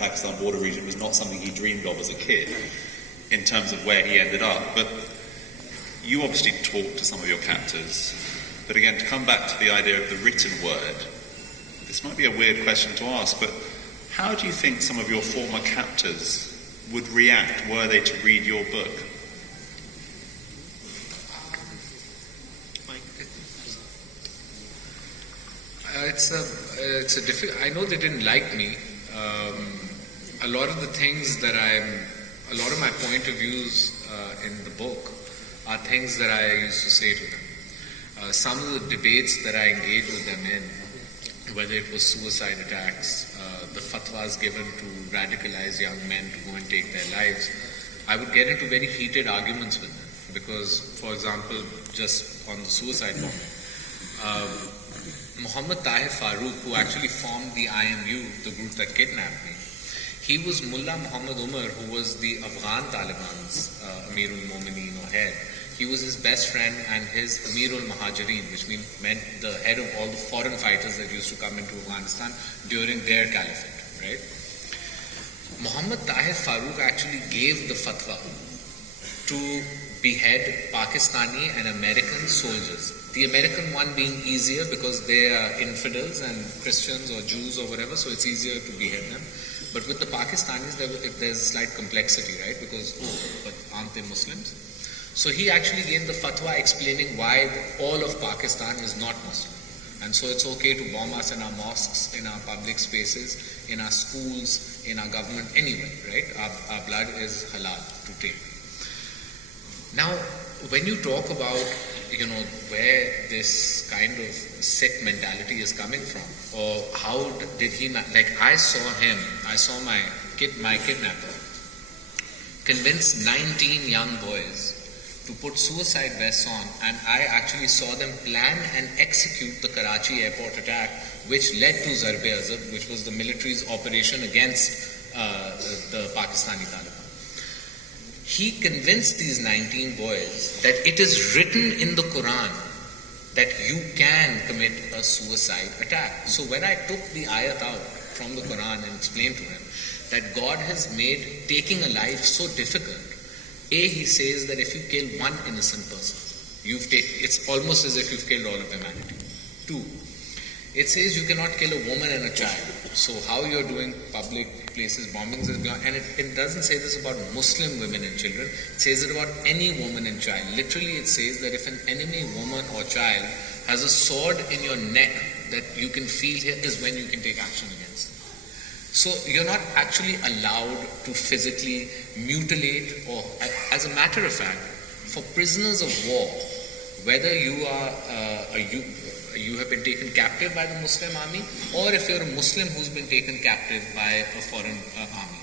Pakistan border region was not something he dreamed of as a kid in terms of where he ended up. But you obviously talked to some of your captors. But again, to come back to the idea of the written word, this might be a weird question to ask, but how do you think some of your former captors would react were they to read your book? It's a difficult. I know they didn't like me. A lot of the things that a lot of my point of views in the book are things that I used to say to them. Some of the debates that I engaged with them in, whether it was suicide attacks, the fatwas given to radicalize young men to go and take their lives, I would get into very heated arguments with them. Because, for example, just on the suicide bombing, Muhammad Tahir Farooq, who actually formed the IMU, the group that kidnapped me, he was Mullah Muhammad Umar, who was the Afghan Taliban's Amirul Momineen or head. He was his best friend and his Amirul Muhajirin, which meant the head of all the foreign fighters that used to come into Afghanistan during their caliphate, right? Muhammad Tahir Farooq actually gave the fatwa to behead Pakistani and American soldiers. The American one being easier because they are infidels and Christians or Jews or whatever, so it's easier to behead them. But with the Pakistanis, there's a slight complexity, right? Because, but aren't they Muslims? So he actually gave the fatwa explaining why all of Pakistan is not Muslim. And so it's okay to bomb us in our mosques, in our public spaces, in our schools, in our government, anywhere, right? Our blood is halal to take. Now, when you talk about, where this kind of sick mentality is coming from, or how did he, I saw my kidnapper convince 19 young boys to put suicide vests on, and I actually saw them plan and execute the Karachi airport attack, which led to Zarb-e-Azab, which was the military's operation against the Pakistani Taliban. He convinced these 19 boys that it is written in the Quran that you can commit a suicide attack. So when I took the ayat out from the Quran and explained to him that God has made taking a life so difficult, he says that if you kill one innocent person, it's almost as if you've killed all of humanity. 2, it says you cannot kill a woman and a child. So how you're doing public places, bombings is beyond. And it doesn't say this about Muslim women and children. It says it about any woman and child. Literally it says that if an enemy woman or child has a sword in your neck that you can feel here, is when you can take action against it. So you're not actually allowed to physically mutilate, or as a matter of fact, for prisoners of war, whether you have been taken captive by the Muslim army, or if you're a Muslim who's been taken captive by a foreign army,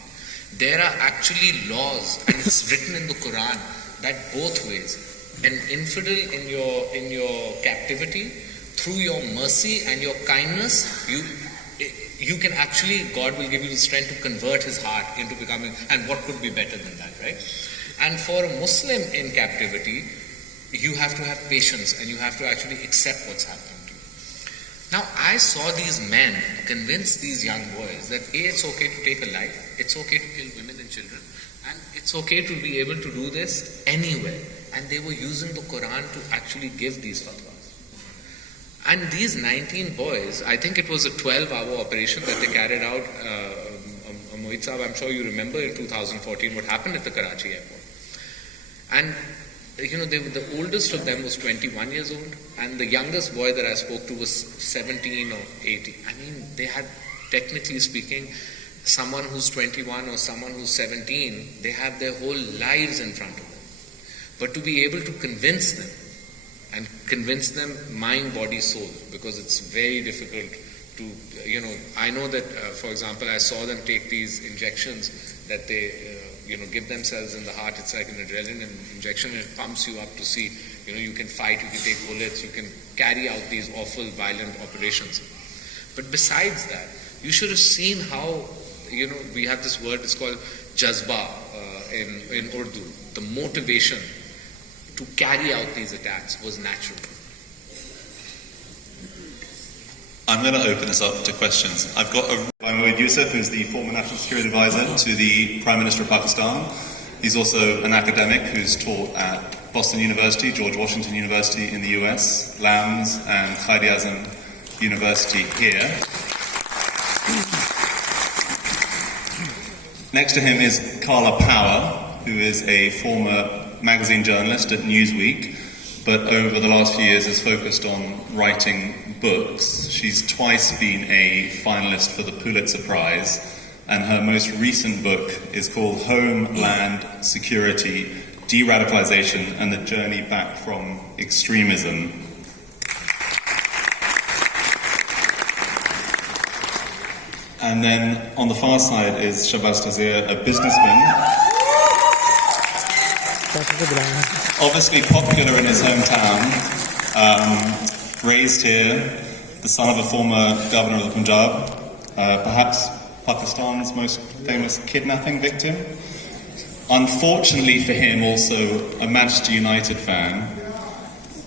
there are actually laws, and it's written in the Quran, that both ways, an infidel in your captivity, through your mercy and your kindness, you can actually, God will give you the strength to convert his heart into becoming, and what could be better than that, right? And for a Muslim in captivity, you have to have patience and you have to actually accept what's happening to you. Now, I saw these men convince these young boys that it's okay to take a life, it's okay to kill women and children, and it's okay to be able to do this anywhere. And they were using the Quran to actually give these fatwas. And these 19 boys, I think it was a 12-hour operation that they carried out. Mohit Saab, I'm sure you remember in 2014 what happened at the Karachi airport. And the oldest of them was 21 years old, and the youngest boy that I spoke to was 17 or 18. I mean, they had, technically speaking, someone who's 21 or someone who's 17, they have their whole lives in front of them. But to be able to convince them, and convince them mind, body, soul, because it's very difficult to, I know that, for example, I saw them take these injections that they, give themselves in the heart. It's like an adrenaline injection, and it pumps you up to see, you can fight, you can take bullets, you can carry out these awful, violent operations. But besides that, you should have seen how, we have this word, it's called jazba in Urdu. The motivation to carry out these attacks was natural. I'm going to open this up to questions. I'm with Yusuf, who's the former National Security Advisor to the Prime Minister of Pakistan. He's also an academic who's taught at Boston University, George Washington University in the US, LAMS and Quaid-e-Azam University here. Next to him is Carla Power, who is a former magazine journalist at Newsweek, but over the last few years has focused on writing books. She's twice been a finalist for the Pulitzer Prize, and her most recent book is called Homeland Security, De-Radicalization and the Journey Back from Extremism. And then on the far side is Shahbaz Taseer, a businessman, obviously popular in his hometown, raised here, the son of a former governor of the Punjab, perhaps Pakistan's most famous kidnapping victim. Unfortunately for him, also a Manchester United fan.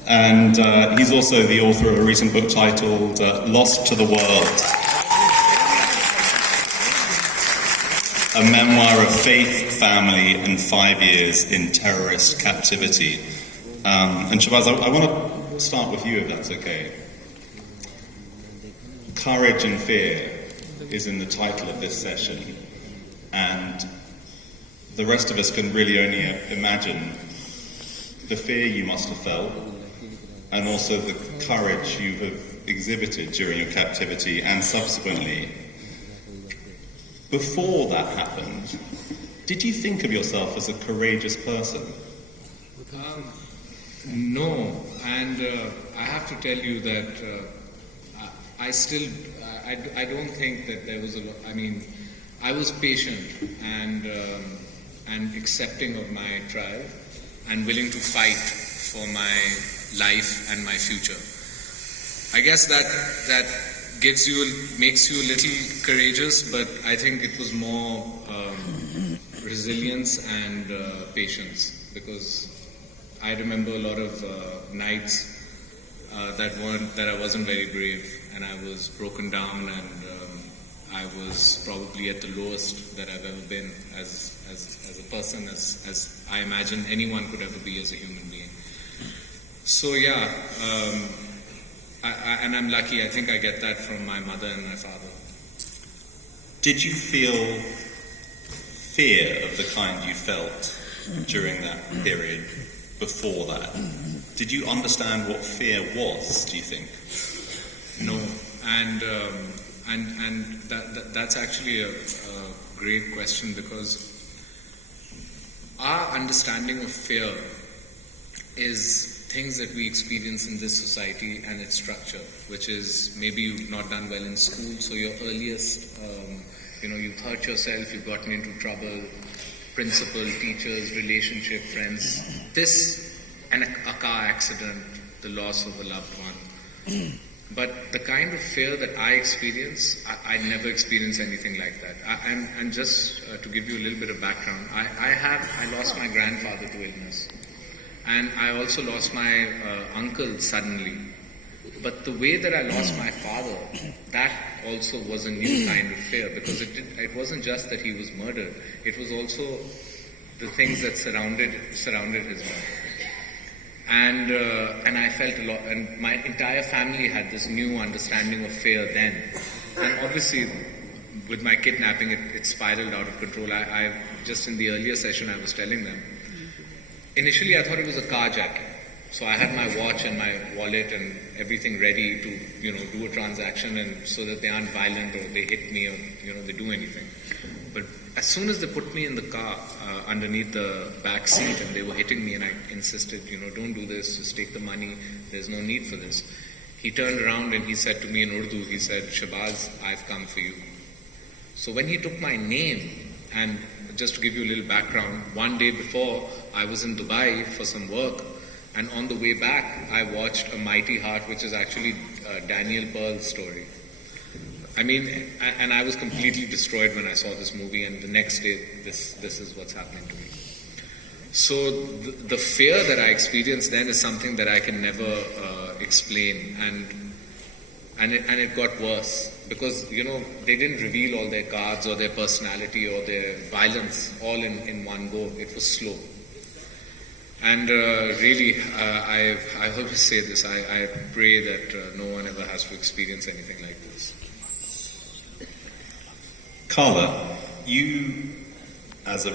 And he's also the author of a recent book titled Lost to the World, a memoir of faith, family, and 5 years in terrorist captivity. And Shahbaz, I want to start with you, if that's okay. Courage and fear is in the title of this session, and the rest of us can really only imagine the fear you must have felt, and also the courage you have exhibited during your captivity and subsequently. Before that happened, did you think of yourself as a courageous person? No, and I have to tell you that I don't think that there was a lot. I mean, I was patient and accepting of my trial and willing to fight for my life and my future. I guess that makes you a little courageous, but I think it was more resilience and patience, because I remember a lot of nights that I wasn't very brave, and I was broken down, and I was probably at the lowest that I've ever been as a person, as I imagine anyone could ever be as a human being. So yeah, and I'm lucky. I think I get that from my mother and my father. Did you feel fear of the kind you felt during that period before that? Did you understand what fear was, do you think? No, and that's actually a great question, because our understanding of fear is things that we experience in this society and its structure, which is maybe you've not done well in school, so your earliest, you've hurt yourself, you've gotten into trouble, principal, teachers, relationship, friends, and a car accident, the loss of a loved one. But the kind of fear that I experience, I never experienced anything like that. And just to give you a little bit of background, I lost my grandfather to illness. And I also lost my uncle suddenly. But the way that I lost my father, that also was a new kind of fear, because it wasn't just that he was murdered, it was also the things that surrounded his murder. And I felt a lot, and my entire family had this new understanding of fear then. And obviously, with my kidnapping, it spiraled out of control. I just in the earlier session, I was telling them, initially I thought it was a carjacking. So I had my watch and my wallet and everything ready to, do a transaction, and so that they aren't violent or they hit me or, they do anything. But as soon as they put me in the car, underneath the back seat, and they were hitting me, and I insisted, don't do this, just take the money, there's no need for this. He turned around and he said to me in Urdu, he said, "Shahbaz, I've come for you." So when he took my name, and just to give you a little background, one day before, I was in Dubai for some work, and on the way back, I watched A Mighty Heart, which is actually Daniel Pearl's story. I mean, and I was completely destroyed when I saw this movie, and the next day, this is what's happening to me. So the fear that I experienced then is something that I can never explain, And it got worse because, they didn't reveal all their cards or their personality or their violence all in one go. It was slow. And really, I always say this, I pray that no one ever has to experience anything like this. Carla, you, as a